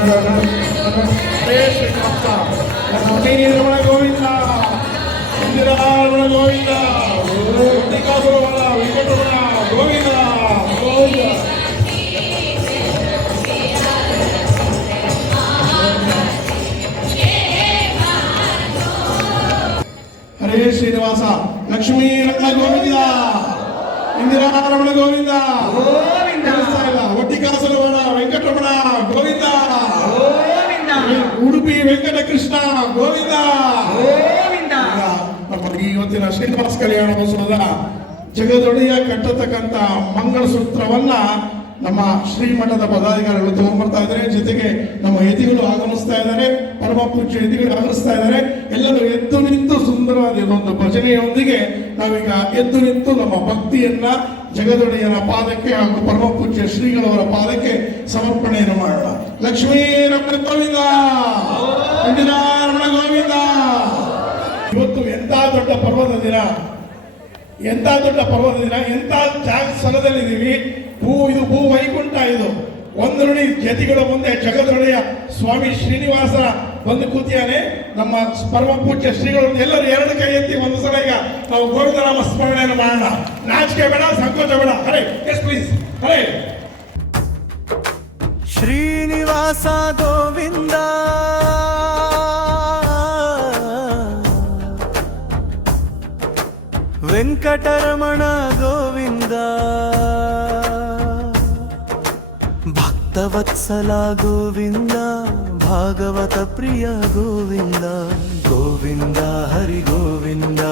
రమణ గోవింద ఇందిరారమణ గోవింద వెంకటరమణ గోవింద గోవింద. హరే శ్రీనివాస లక్ష్మీ రమణ గోవింద ఇందిరారమణ గోవింద ఒట్టికాసుల వెంకటరమణ గోవింద ಉಡುಪಿ ವೆಂಕಟಕೃಷ್ಣ ಗೋವಿಂದ ಗೋವಿಂದ. ನಮ್ಮ ಇವತ್ತಿನ ಶ್ರೀನಿವಾಸ ಕಲ್ಯಾಣೋತ್ಸವದ ಜಗದೊಡೆಯ ಕಟ್ಟತಕ್ಕಂಥ ಮಂಗಳಸೂತ್ರವನ್ನ ನಮ್ಮ ಶ್ರೀಮಠದ ಪದಾಧಿಕಾರಿಗಳು ತಗೊಂಡ್ಬರ್ತಾ ಇದ್ದಾರೆ. ಜೊತೆಗೆ ನಮ್ಮ ಯತಿಗಳು ಆಗಮಿಸ್ತಾ ಇದ್ದಾರೆ, ಪರಮ ಪೂಜ್ಯ ಯತಿಗಳು ಆಗಮಿಸ್ತಾ ಇದ್ದಾರೆ. ಎಲ್ಲರೂ ಎದ್ದು ನಿಂತು ಸುಂದರವಾದ ಇದೊಂದು ಭಜನೆಯೊಂದಿಗೆ ನಾವೀಗ ಎದ್ದು ನಿಂತು ನಮ್ಮ ಭಕ್ತಿಯನ್ನ ಜಗದೊಡೆಯನ ಪಾದಕ್ಕೆ ಹಾಗೂ ಪರಮ ಪೂಜ್ಯ ಶ್ರೀಗಳವರ ಪಾದಕ್ಕೆ ಸಮರ್ಪಣೆಯನ್ನು ಮಾಡೋಣ. ಲಕ್ಷ್ಮೀ ರಮಣ ಗೋವಿಂದ ಇಂದಿರಾರಮಣ ಗೋವಿಂದ. ಇವತ್ತು ಎಂತ ದೊಡ್ಡ ಪರ್ವದ ದಿನ, ಎಂತ ದೊಡ್ಡ ಪರ್ವದ ದಿನ, ಎಂತ ಸ್ಥಳದಲ್ಲಿದ್ದೀವಿ. ಇದು ಭೂ ವೈಕುಂಠ. ಇದು ಒಂದು ನುಡಿ ಯತಿಗಳ ಮುಂದೆ ಜಗದೊಡೆಯ ಸ್ವಾಮಿ ಶ್ರೀನಿವಾಸರ ಒಂದು ಕೂತಿಯಾನೆ. ನಮ್ಮ ಪರಮ ಪೂಜ್ಯ ಶ್ರೀಗಳು ಎಲ್ಲರೂ ಎರಡು ಕೈ ಎತ್ತಿ ಒಂದು ಸಲ ಈಗ ನಾವು ಗೋವಿಂದ ನಾಮ ಸ್ಮರಣೆಯನ್ನು ಮಾಡೋಣ. ನಾಚಿಕೆ ಬೇಡ, ಸಂಕೋಚ ಬೇಡ. ಹರೇ ಎಸ್ ಪ್ಲೀಸ್. ಹರೇ ಶ್ರೀನಿವಾಸ ಗೋವಿಂದ ವೆಂಕಟರಮಣ ಗೋವಿಂದ ಭಕ್ತವತ್ಸಲ ಗೋವಿಂದ ಭಾಗವತ ಪ್ರಿಯ ಗೋವಿಂದ ಗೋವಿಂದ ಹರಿ ಗೋವಿಂದ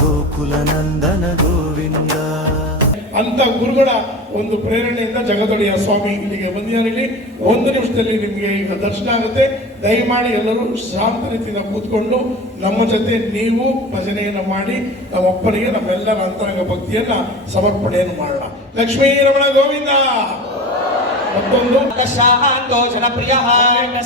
ಗೋಕುಲ ನಂದನ ಗೋವಿಂದ ಅಂತ ಗುರುಗಳ ಒಂದು ಪ್ರೇರಣೆಯಿಂದ ಜಗದೊಡೆಯ ಸ್ವಾಮಿ ಇಲ್ಲಿಗೆ ಬಂದಿದ್ದಾರೆ. ಒಂದು ನಿಮಿಷದಲ್ಲಿ ನಿಮಗೆ ಈಗ ದರ್ಶನ ಆಗುತ್ತೆ. ದಯಮಾಡಿ ಎಲ್ಲರೂ ಶಾಂತ ರೀತಿಯಿಂದ ಕೂತ್ಕೊಂಡು ನಮ್ಮ ಜೊತೆ ನೀವು ಭಜನೆಯನ್ನು ಮಾಡಿ ನಮ್ಮೊಬ್ಬರಿಗೆ ನಮ್ಮೆಲ್ಲರ ಅಂತರಂಗ ಭಕ್ತಿಯನ್ನ ಸಮರ್ಪಣೆಯನ್ನು ಮಾಡೋಣ. ಲಕ್ಷ್ಮೀ ರಮಣ ಗೋವಿಂದ. ಮತ್ತೊಂದು ಶಾಂತೋ ಜನಪ್ರಿಯಃ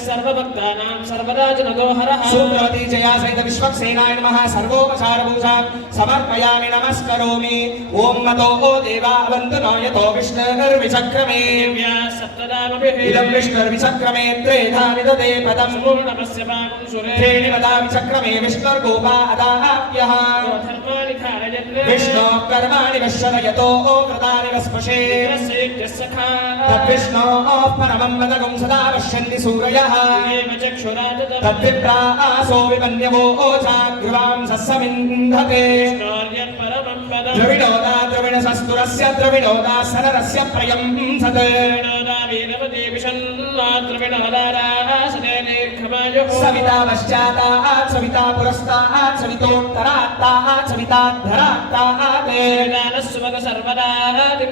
ಸರ್ವಭಕ್ತಾನಾಂ ಸರ್ವದಾ ಜನದೋಹರಃ ಸುಪ್ರವತಿ ಜಯಾ ಸಹಿತ ವಿಶ್ವಕ್ಸೇನಾಯ ನಮಃ ಸರ್ವೋಪಚಾರ ಪೂಜಾಂ ಸಮರ್ಪಯಾಮಿ ನಮಸ್ಕರೋಮಿ. ಓಂ ನತೋ ದೇವಾ ಅವಂತು ನಯತೋ ವಿಷ್ಣುರ್ವಿಚಕ್ರಮೇ ಸಪ್ತದಾಮಭಿಃ ಇದಂ ವಿಷ್ಣುರ್ವಿಚಕ್ರಮೇ ತ್ರೇಧಾ ನಿದತೆ ಪದಂ ನಮಸ್ಯ ಪಾಕಂ ಸುರೇ ತ್ರೇಣಿವದಾ ವಿಚಕ್ರಮೇ ವಿಷ್ಣುರ್ಗೋಪಾ ಅದಾಪ್ಯಃ ಧರ್ಮಾನಿ ಧಾರಯನ್ ವಿಷ್ಣು ಕರ್ಮಾಣಿ ವಶ್ಯಯತೋ ಕೃತಾನಿ ವಸ್ಪಶೇ ಸಖಾ ವಿಷ್ಣು ಪರಮಂ ವದಗಂ ಸದಾ ಪಶ್ಯನ್ತಿ ಸೂರಯಃ ತದ್ವಿಪ್ರಾಸೋ ವಿಪನ್ಯವೋ ಜಾಗೃವಾಂ ಸಸ್ಸಮಿಂಧತೆ ದ್ರವಿಣೋದಾ ದ್ರವಿಣಸಸ್ತುರಸ್ಯ ದ್ರವಿಣೋದಾ ಸನರಸ್ಯ ಪ್ರಯಂ ಸತ್ ಸವಿತಾ ಪಶ್ಚಾತ್ತಾತ್ ಸವಿತಾ ಪುರಸ್ತಾತ್ ಸವಿತೋತ್ತರಾತ್ತಾತ್ ಸವಿತಾಧರಾತ್ತಾತ್ ಸುಮಗ ಸರ್ವದಾ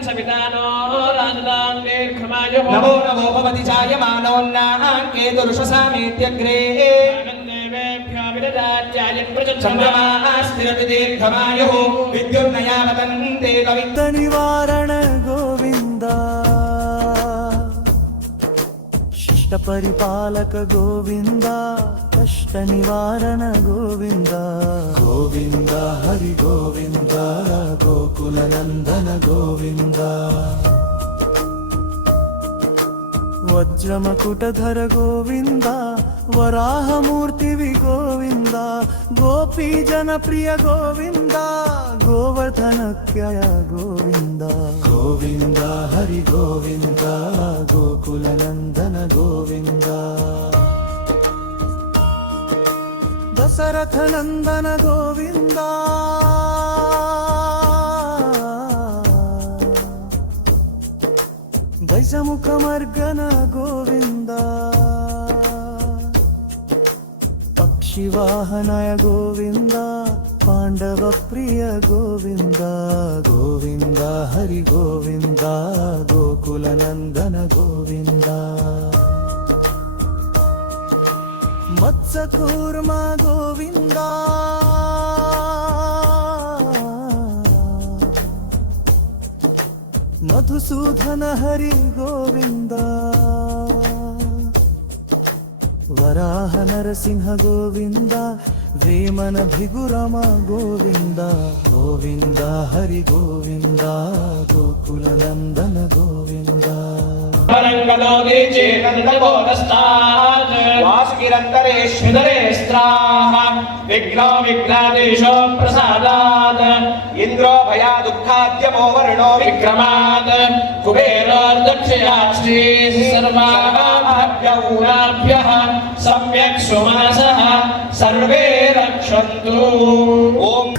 ಸವಿತಾನೋ ರಾಜದಾಂ ನಮೋ ನಮೋ ಭವತಿ ಜಾಯಮಾನೋನ್ನಾಂಕೆ ದುರುಷಸಾಮೇತ್ಯಗ್ರೇ ಚಂದ್ರಮಾಸ್ತಿರತಿ ದೀರ್ಘಮಾಯುಃ ವಿದ್ಯುನ್ನಯಾವತಂತೆ ಕವಿತ್ತ ನಿವಾರಣ ಗೋವಿಂದ ಶಿಷ್ಟ ಪರಿಪಾಲಕ ಗೋವಿಂದ ಕಷ್ಟ ನಿವಾರಣ ಗೋವಿಂದ ಗೋವಿಂದ ಹರಿ ಗೋವಿಂದ ಗೋಕುಲ ನಂದನ ಗೋವಿಂದ ವಜ್ರಮಕುಟಧರ ಗೋವಿಂದ ವರಾಹಮೂರ್ತಿವಿ ಗೋವಿಂದ ಗೋಪಿ ಜನಪ್ರಿಯ ಗೋವಿಂದ ಗೋವರ್ಧನಕ್ಯಯ ಗೋವಿಂದ ಗೋವಿಂದ ಹರಿ ಗೋವಿಂದ ಗೋಕುಲ ನಂದನ ಗೋವಿಂದ ದಶರಥ ನಂದನ ಗೋವಿಂದ ದಶಮುಖಮರ್ಗನ ಗೋವಿಂದ ಪಕ್ಷಿವಾಹನಯ ಗೋವಿಂದ ಪಾಂಡವ ಪ್ರಿಯ ಗೋವಿಂದ ಗೋವಿಂದ ಹರಿ ಗೋವಿಂದ ಗೋಕುಲ ನಂದನ ಗೋವಿಂದ ಮತ್ಸ್ಯಕೂರ್ಮ ಗೋವಿಂದ ಮಧುಸೂದನ ಹರಿ ಗೋವಿಂದ ವರಾಹ ನರಸಿಂಹ ಗೋವಿಂದ ವೇಮನ ಭಿಗುರಮ ಗೋವಿಂದ ಗೋವಿಂದ ಹರಿ ಗೋವಿಂದ ಗೋಕುಲ ನಂದನ ಗೋವಿಂದ रङ्गदोदीचे नन्दगोदस्तात् वासुकिरन्तरेष्विदरे स्त्राः विघ्नो विघ्नादेशो प्रसादात् इन्द्रो भया दुःखाद्यमो वर्णो विक्रमात् कुबेरोर्दक्षयात् श्रीः सर्वाभ्यः सम्यक् सुमनसः सर्वे रक्षन्तु ॐ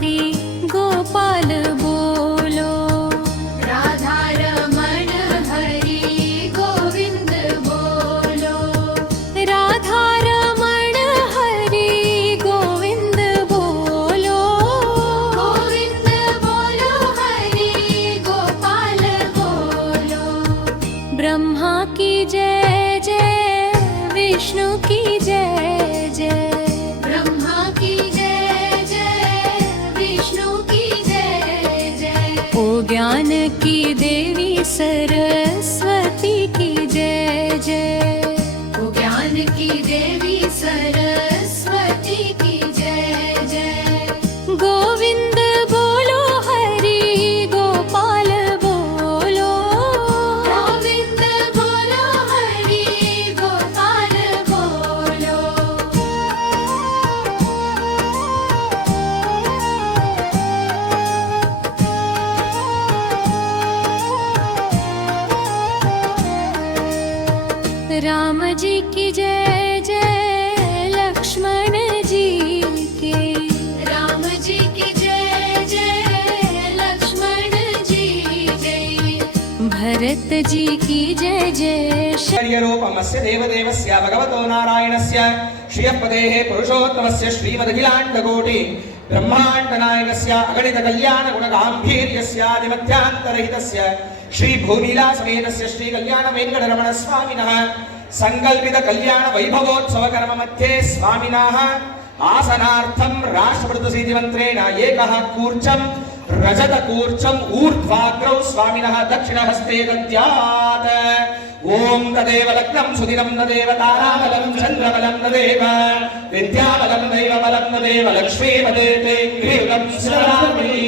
गोपाल बोलो राधा रमण हरि गोविंद बोलो राधा रमण हरि गोविंद बोलो गोविंद बोलो हरि गोपाल बोलो ब्रह्मा की जय जय विष्णु की जय जय ब्रह्मा की जय जय विष्णु की जय जय ओ ज्ञान की देवी सरस्वती की जय जय ओ ज्ञान की देवी सरस्वती की जय जय गोविंद बोलो हरि गोपाल बोलो गोविंद बोलो हरि गोपाल बोलो राम जी की जय जय लक्ष्मण जी के राम जी की जय जय लक्ष्मण जी जय भरत जी की जय जय रूपमस्य देवदेवस्य भगवतो नारायणस्य श्रियपदेः पुरुषोत्तमस्य श्रीमदखिलाण्डकोटि ब्रह्माण्डनायकस्य अगणित कल्याण गुणगाम्भीर्यस्य आदिमध्यान्तरहितस्य श्री भूमिला समेतस्य श्री कल्याण वेंकटरमण स्वामिनः संकल्पित कल्याण वैभवोत्सव कर्म मध्ये स्वामिनः आसनार्थं राष्ट्रप्रतिनिधि मंत्रेण एकः कूर्चं रजत कूर्चं ऊर्ध्वाग्रौ स्वामिनः दक्षिणहस्ते दद्यात् ओम तदेव लग्नं सुदिनं तदेव ताराबलं चन्द्रबलं तदेव विद्याबलं दैवबलं तदेव लक्ष्मीपदेते गृहं स्मरामि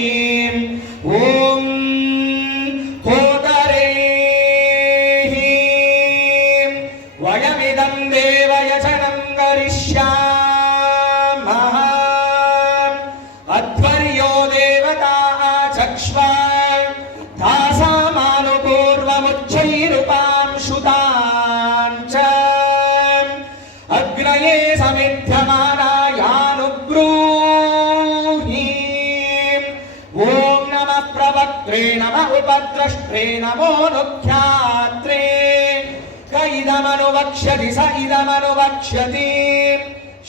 ओम वयमिदं देवयजनं करिष्यामः अध्वर्यो देवता चक्ष्व तासामानुपूर्वमुच्चैरुपां शुतां च अग्नये समिध्यमानायानुब्रूहि ॐ नमः प्रवक्त्रे नमः उपद्रष्ट्रे नमो नुख्यात्रे इदमनुवक्ष्यति स इदमनुवक्ष्यति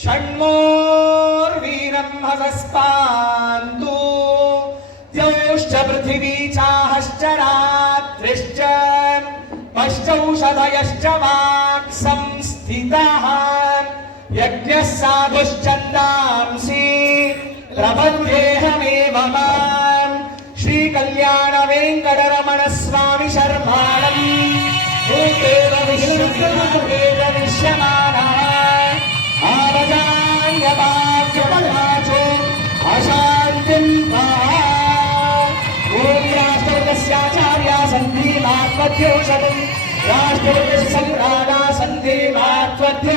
षण्मोर्वीरं हसस्पान्तु द्यौश्च पृथिवी चाहश्च रात्रिश्च पश्चौषधयश्च वाक् संस्थितः यज्ञः साधुश्चन्दांसि प्रपद्येऽहमेव माम् श्रीकल्याण वेङ्कटरमण स्वामि शर्माणम् भूतेव विश्यमानः आवजान्यवाक्यपदाचो अशान्तिं वः ॐ राष्ट्रवर्गस्याचार्या सन्धिमात्मध्यौषधं राष्ट्रवर्गस्य सङ्ग्रादा सन्धिमात्मध्य